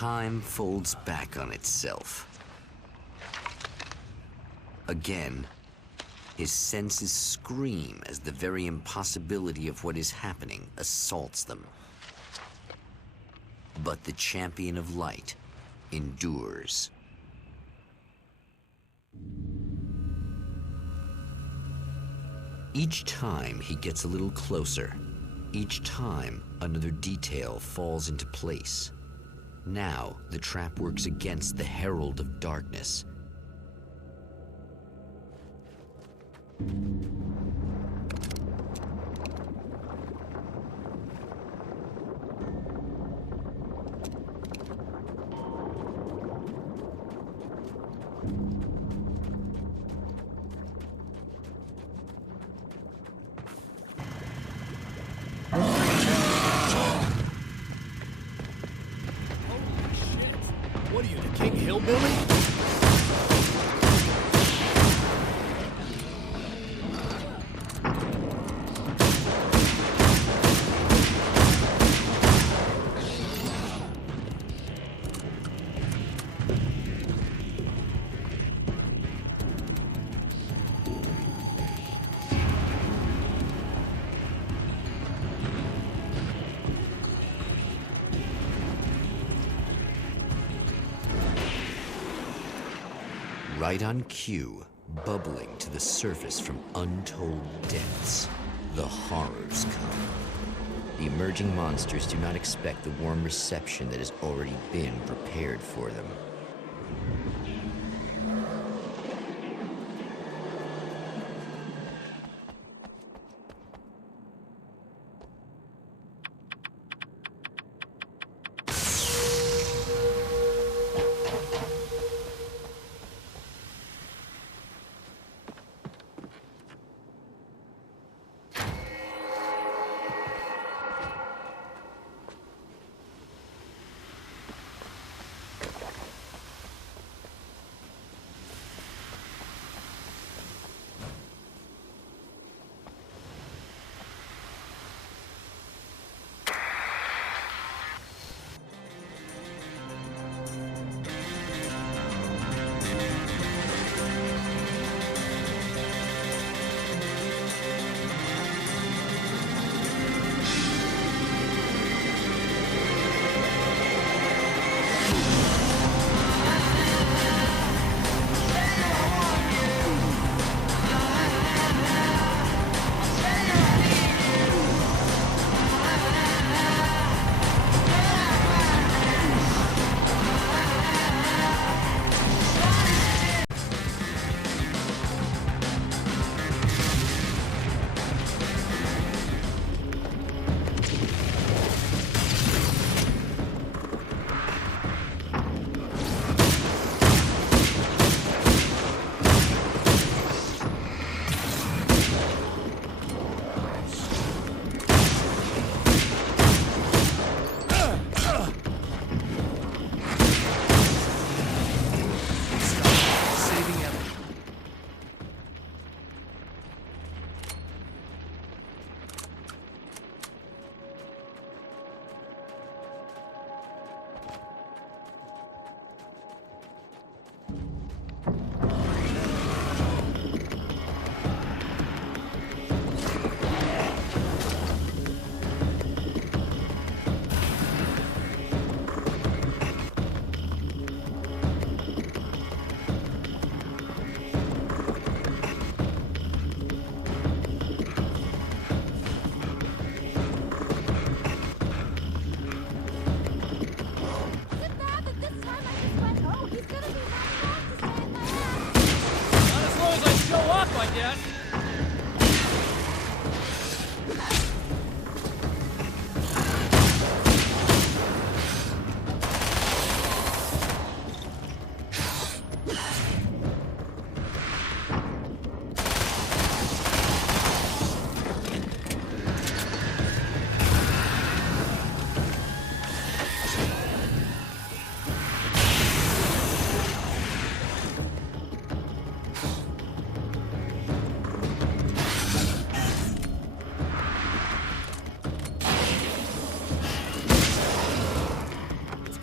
Time folds back on itself. Again, his senses scream as the very impossibility of what is happening assaults them. But the champion of light endures. Each time he gets a little closer. Each time another detail falls into place. Now the trap works against the herald of darkness. What are you, the King Hillbilly? Right on cue, bubbling to the surface from untold depths, the horrors come. The emerging monsters do not expect the warm reception that has already been prepared for them.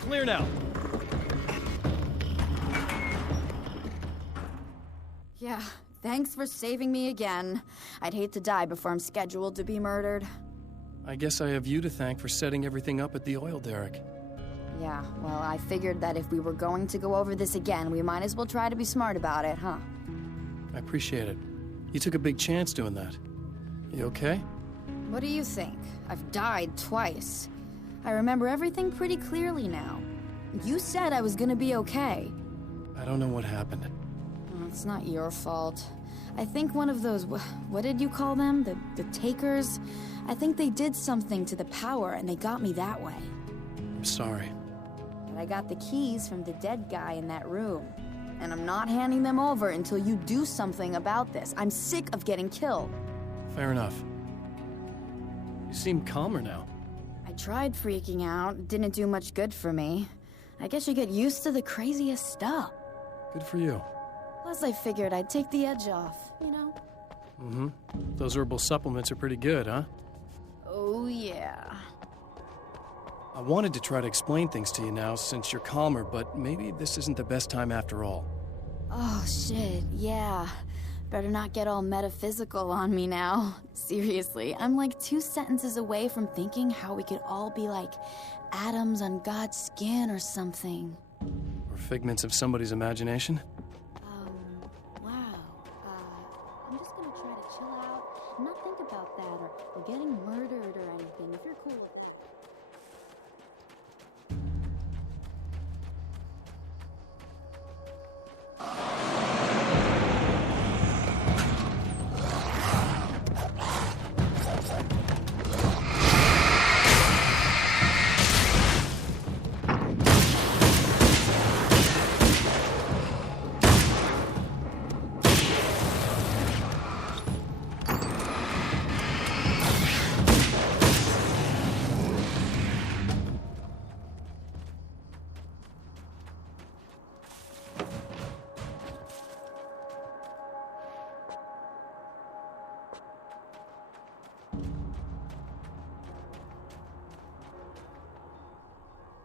Clear now. Yeah, thanks for saving me again. I'd hate to die before I'm scheduled to be murdered. I guess I have you to thank for setting everything up at the oil derrick. Yeah, well, I figured that if we were going to go over this again, we might as well try to be smart about it, huh? I appreciate it. You took a big chance doing that. You okay? What do you think? I've died twice. I remember everything pretty clearly now. You said I was gonna be okay. I don't know what happened. It's not your fault. I think one of those, what did you call them? The takers? I think they did something to the power and they got me that way. I'm sorry. But I got the keys from the dead guy in that room. And I'm not handing them over until you do something about this. I'm sick of getting killed. Fair enough. You seem calmer now. I tried freaking out. It didn't do much good for me. I guess you get used to the craziest stuff. Good for you. Plus, I figured I'd take the edge off, you know? Mm-hmm. Those herbal supplements are pretty good, huh? Oh, yeah. I wanted to try to explain things to you now since you're calmer, but maybe this isn't the best time after all. Oh, shit, yeah. Better not get all metaphysical on me now. Seriously, I'm like 2 sentences away from thinking how we could all be like atoms on God's skin or something. Or figments of somebody's imagination? Wow. I'm just gonna try to chill out and not think about that or getting murdered or anything, if you're cool with it.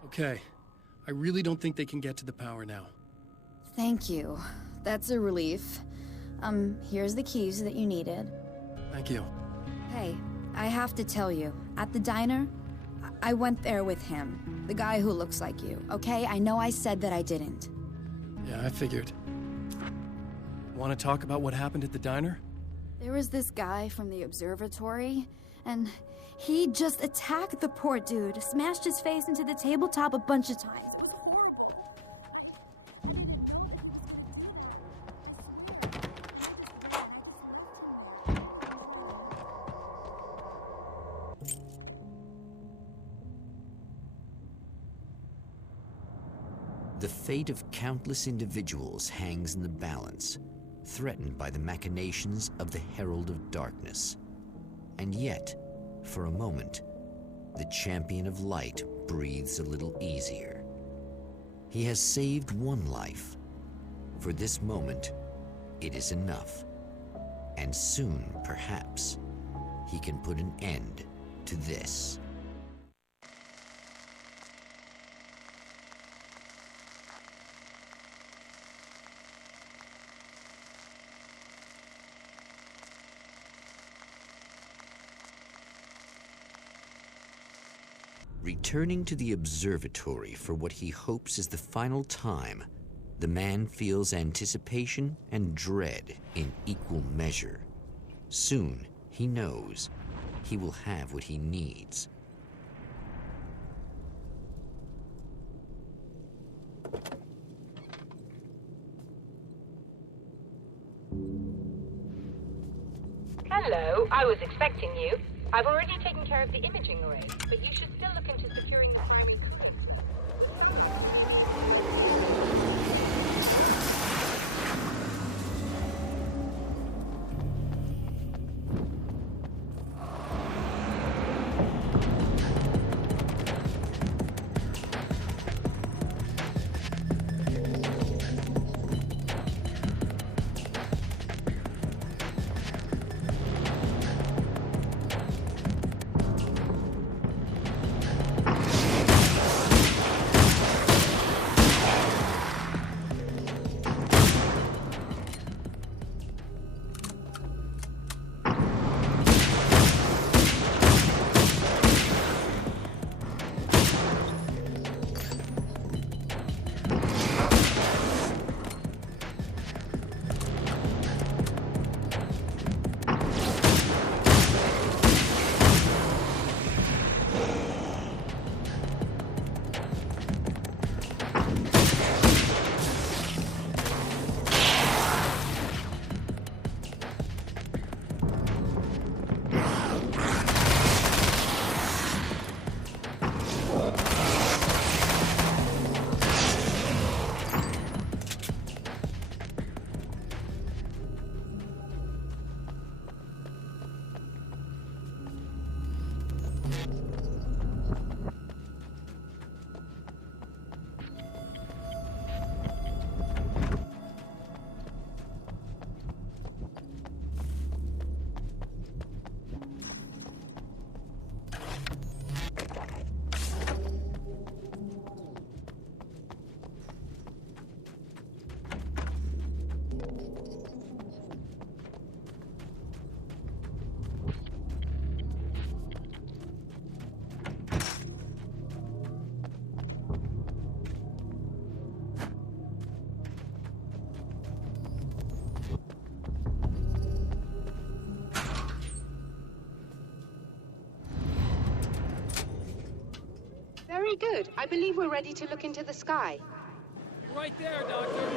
Okay. I really don't think they can get to the power now. Thank you. That's a relief. Here's the keys that you needed. Thank you. Hey, I have to tell you, at the diner, I went there with him. The guy who looks like you, okay? I know I said that I didn't. Yeah, I figured. Want to talk about what happened at the diner? There was this guy from the observatory, and he just attacked the poor dude, smashed his face into the tabletop a bunch of times. It was horrible. The fate of countless individuals hangs in the balance, threatened by the machinations of the Herald of Darkness. And yet, for a moment, the champion of light breathes a little easier. He has saved one life. For this moment, it is enough. And soon, perhaps, he can put an end to this. Returning to the observatory for what he hopes is the final time, the man feels anticipation and dread in equal measure. Soon, he knows, he will have what he needs. Hello, I was expecting you. I've already taken care of the imaging array, but you should still look into securing the primary code. Very good. I believe we're ready to look into the sky. Right there, Doctor.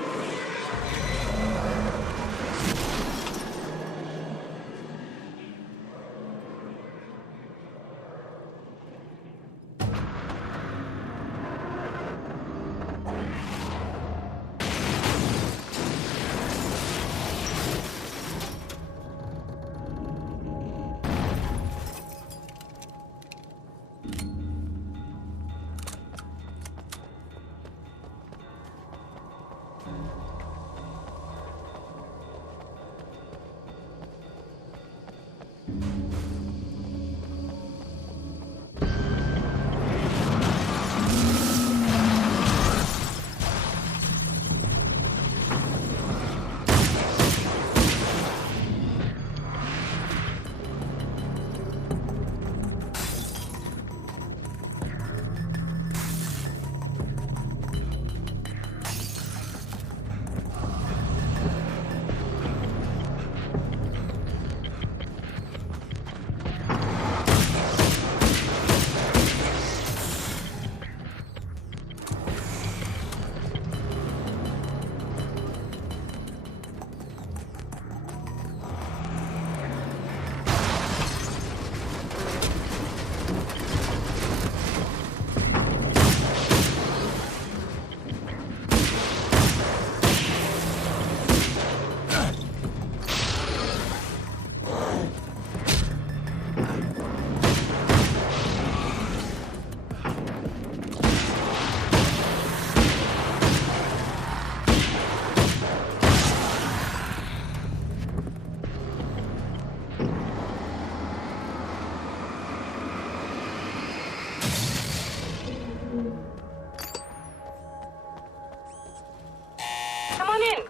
Come on in.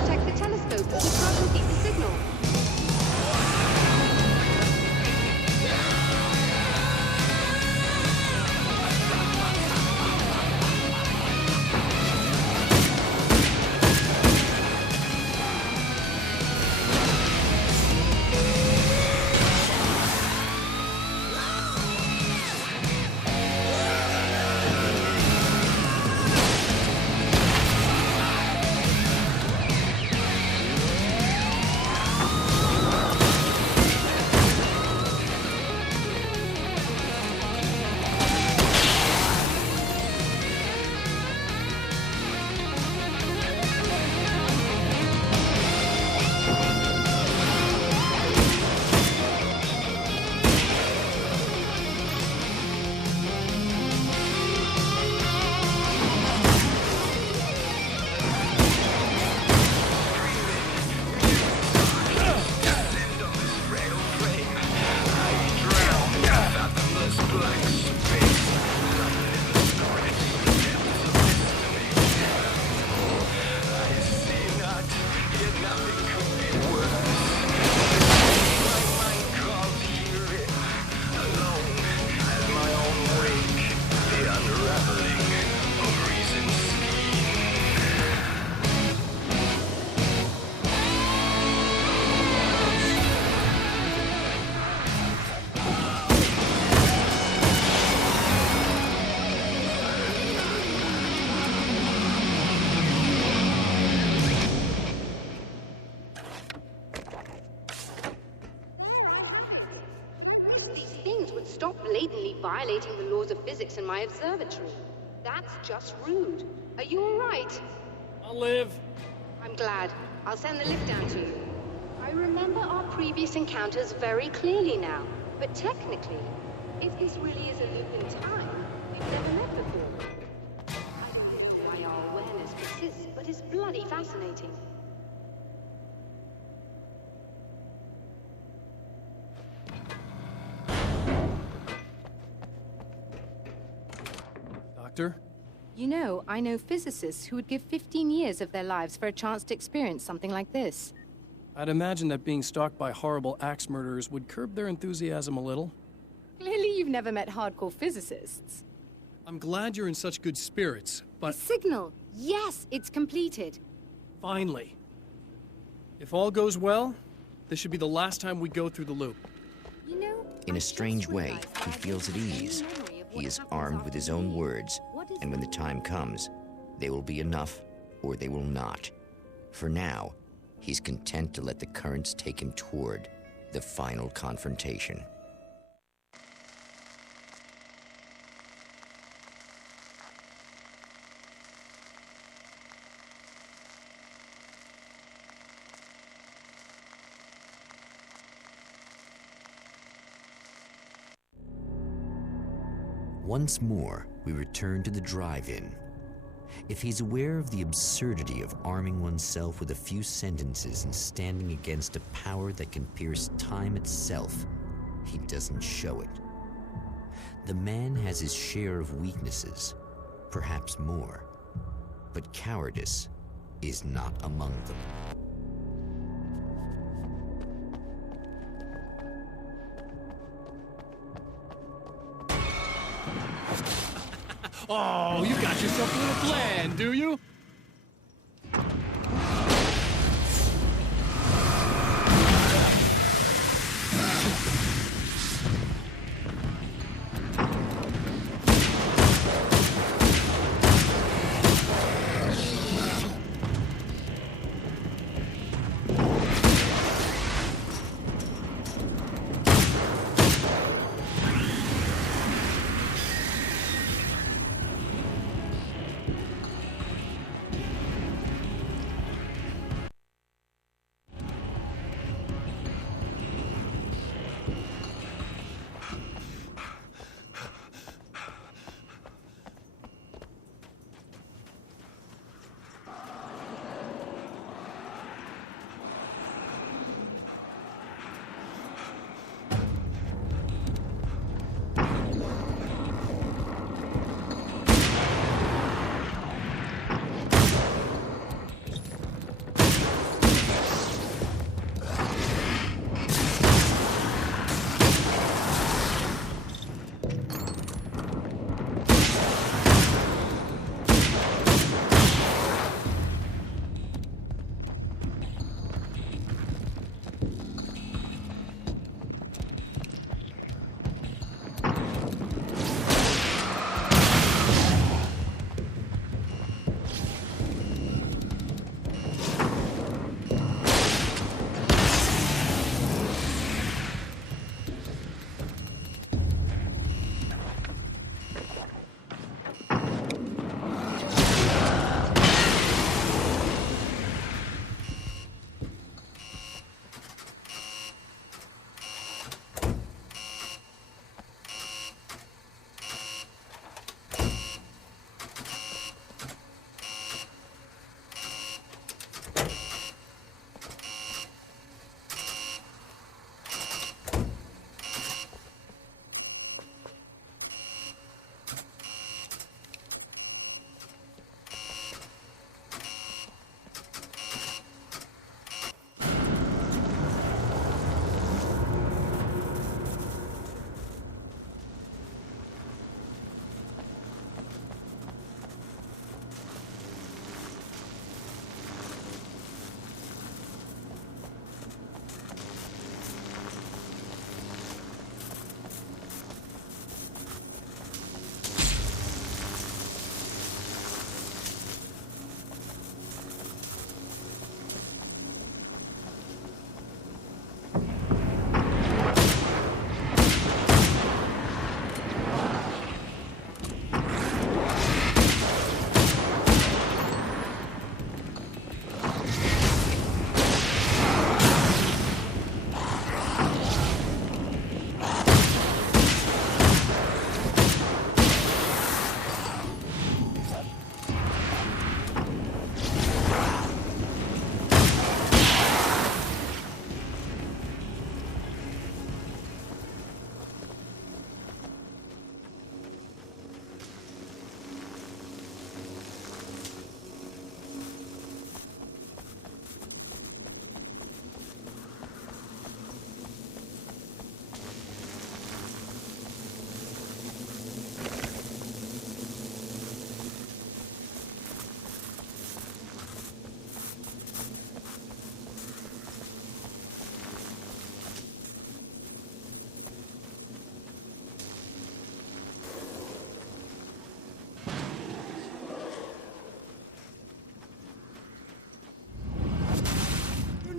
Protect the telescope. We can't repeat the signal. Stop blatantly violating the laws of physics in my observatory. That's just rude. Are you all right? I'll live. I'm glad. I'll send the lift down to you. I remember our previous encounters very clearly now. But technically, if this really is a loop in time, we've never met before. I don't know why our awareness persists, but it's bloody fascinating. Doctor? You know, I know physicists who would give 15 years of their lives for a chance to experience something like this. I'd imagine that being stalked by horrible axe murderers would curb their enthusiasm a little. Clearly you've never met hardcore physicists. I'm glad you're in such good spirits, but The signal! Yes, it's completed. finally. If all goes well, this should be the last time we go through the loop. You know, In I a strange just way, realized he I feels at haven't any ease. memory of what He is happens armed with his after own me. words, What is and when the time comes, they will be enough or they will not. For now, he's content to let the currents take him toward the final confrontation. Once more, we return to the drive-in. If he's aware of the absurdity of arming oneself with a few sentences and standing against a power that can pierce time itself, he doesn't show it. The man has his share of weaknesses, perhaps more, but cowardice is not among them. Oh, you got yourself a little plan, do you?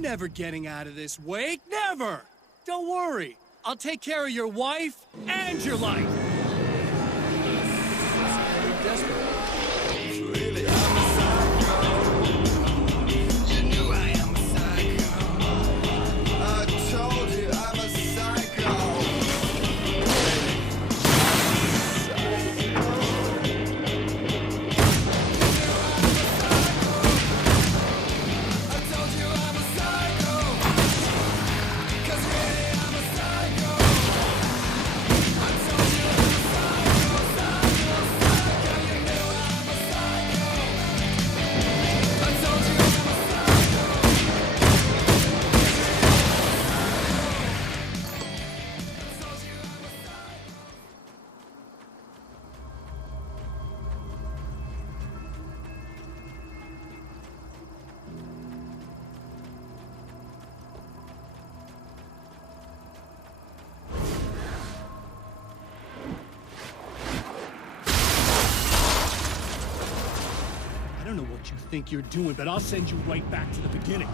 never getting out of this, Wake. Never! Don't worry. I'll take care of your wife and your life. Really, I'm a psycho. You knew I am a psycho. I told you I'm a psycho. I told you I'm a psycho. 'Cause really I'm a psycho. I told you I'm a psycho, psycho, psycho. You knew I'm a psycho. I told you I'm a psycho. I don't know what you think you're doing, but I'll send you right back to the beginning.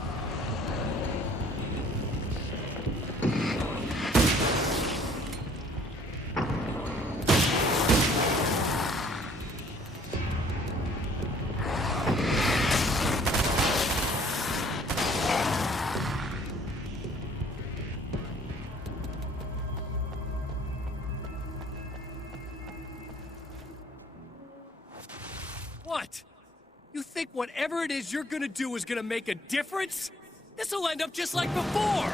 What? You think whatever it is you're gonna do is gonna make a difference? This'll end up just like before!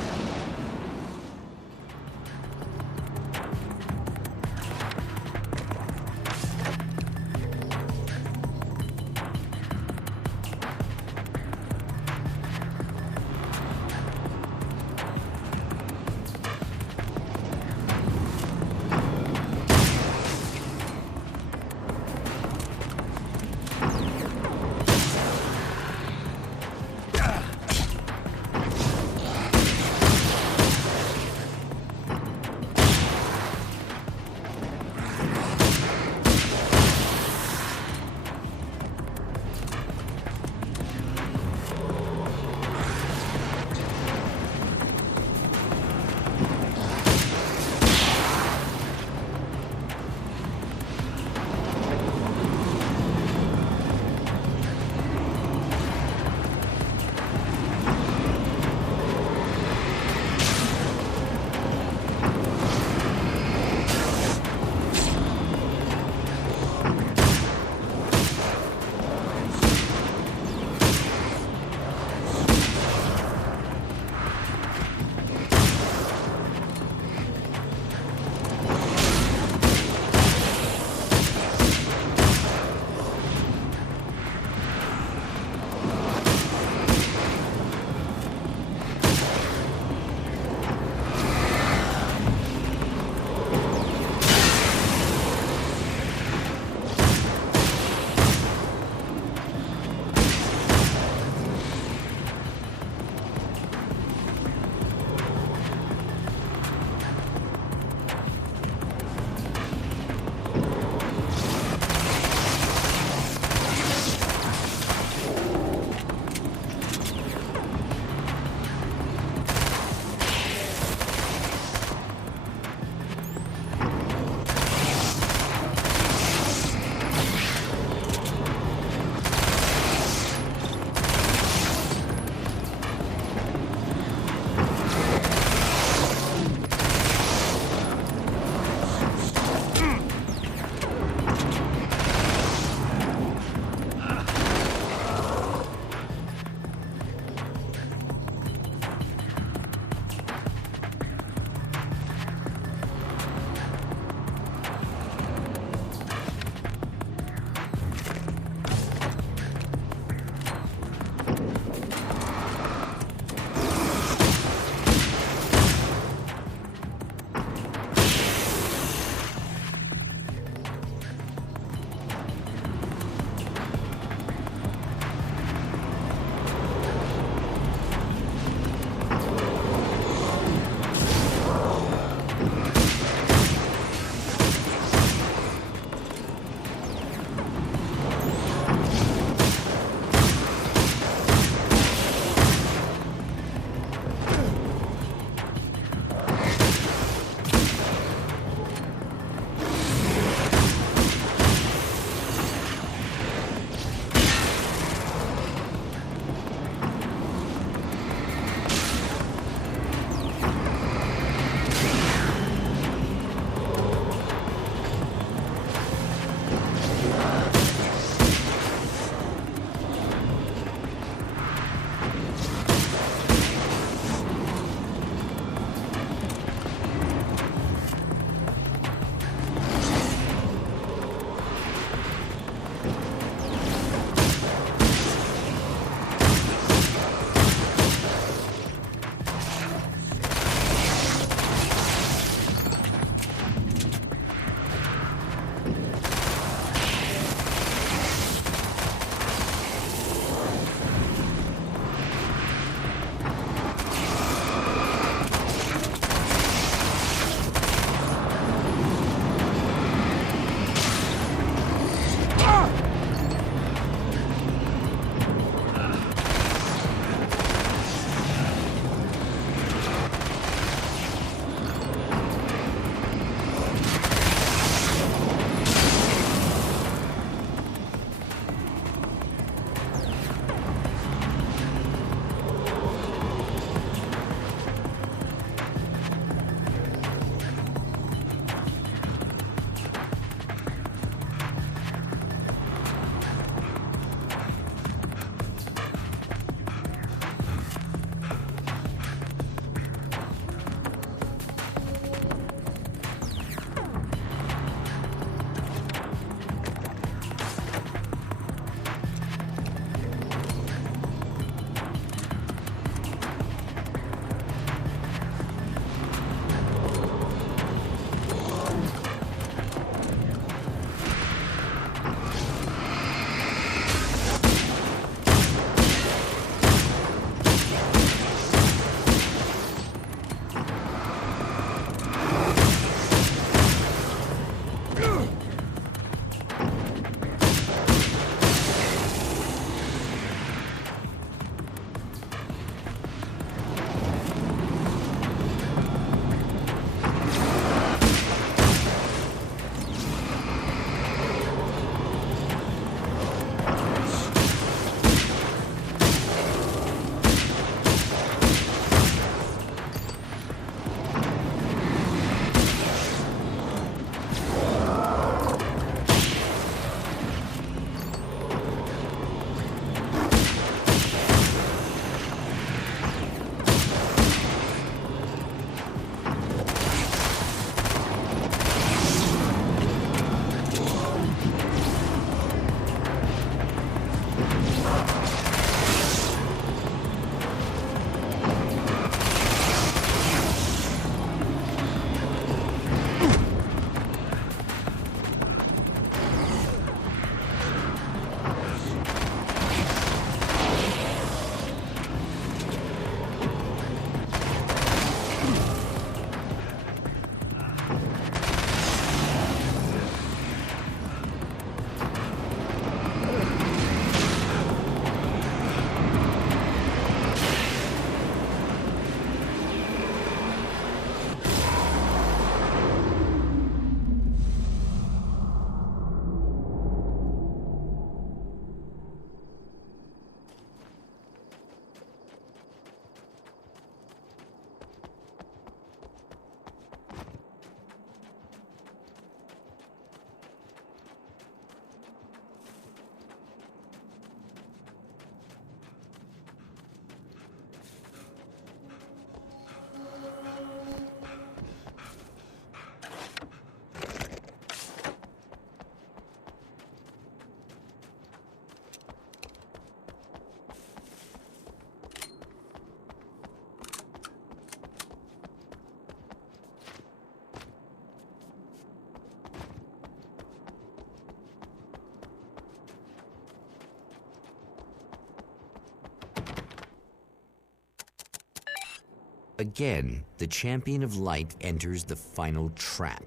Again, the champion of light enters the final trap.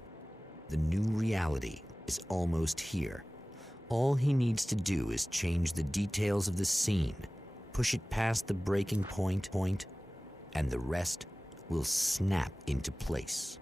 The new reality is almost here. All he needs to do is change the details of the scene, push it past the breaking point, and the rest will snap into place.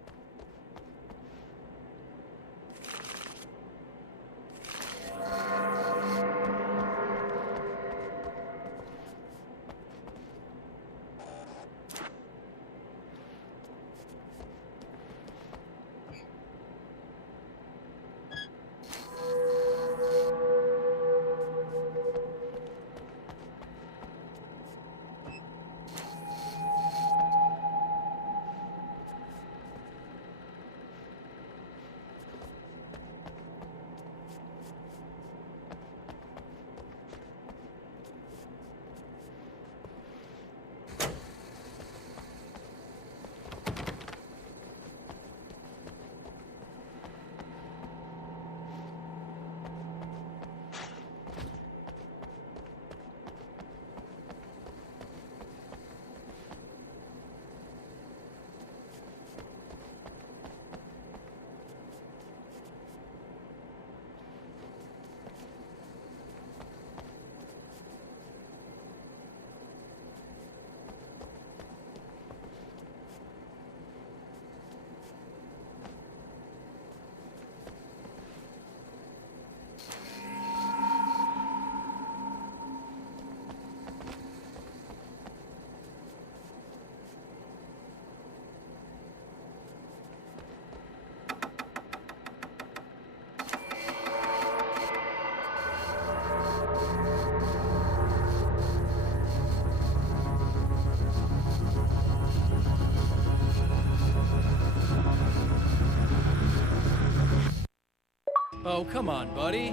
Oh, come on, buddy.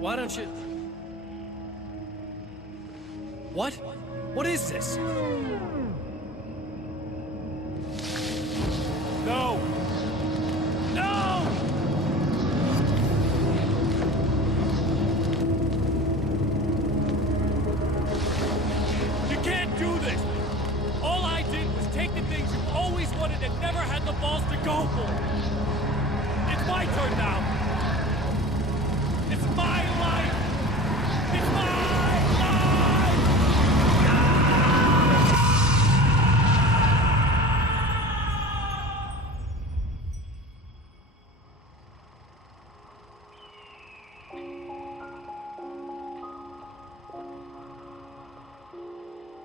Why don't you... What? What is this? No! No! You can't do this! All I did was take the things you always wanted and never had the balls to go for! It's my turn now! It's my life! It's my life!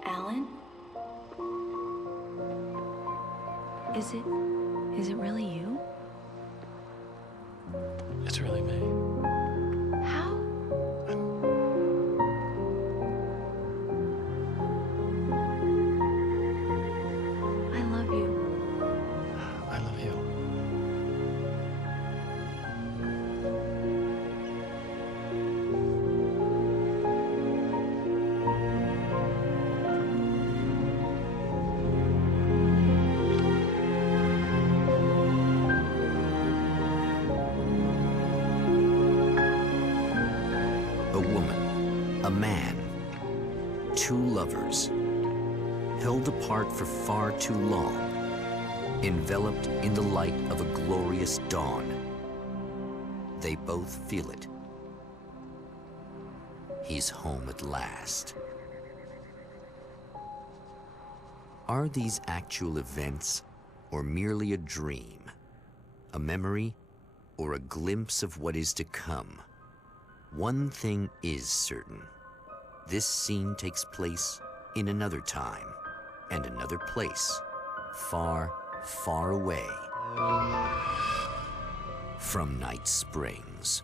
Alan? Is it really you? It's really me. How? I love you. I love you. A woman, a man, two lovers, held apart for far too long, enveloped in the light of a glorious dawn. They both feel it. He's home at last. Are these actual events, or merely a dream? A memory, or a glimpse of what is to come? One thing is certain. This scene takes place in another time and another place, far, far away from Night Springs.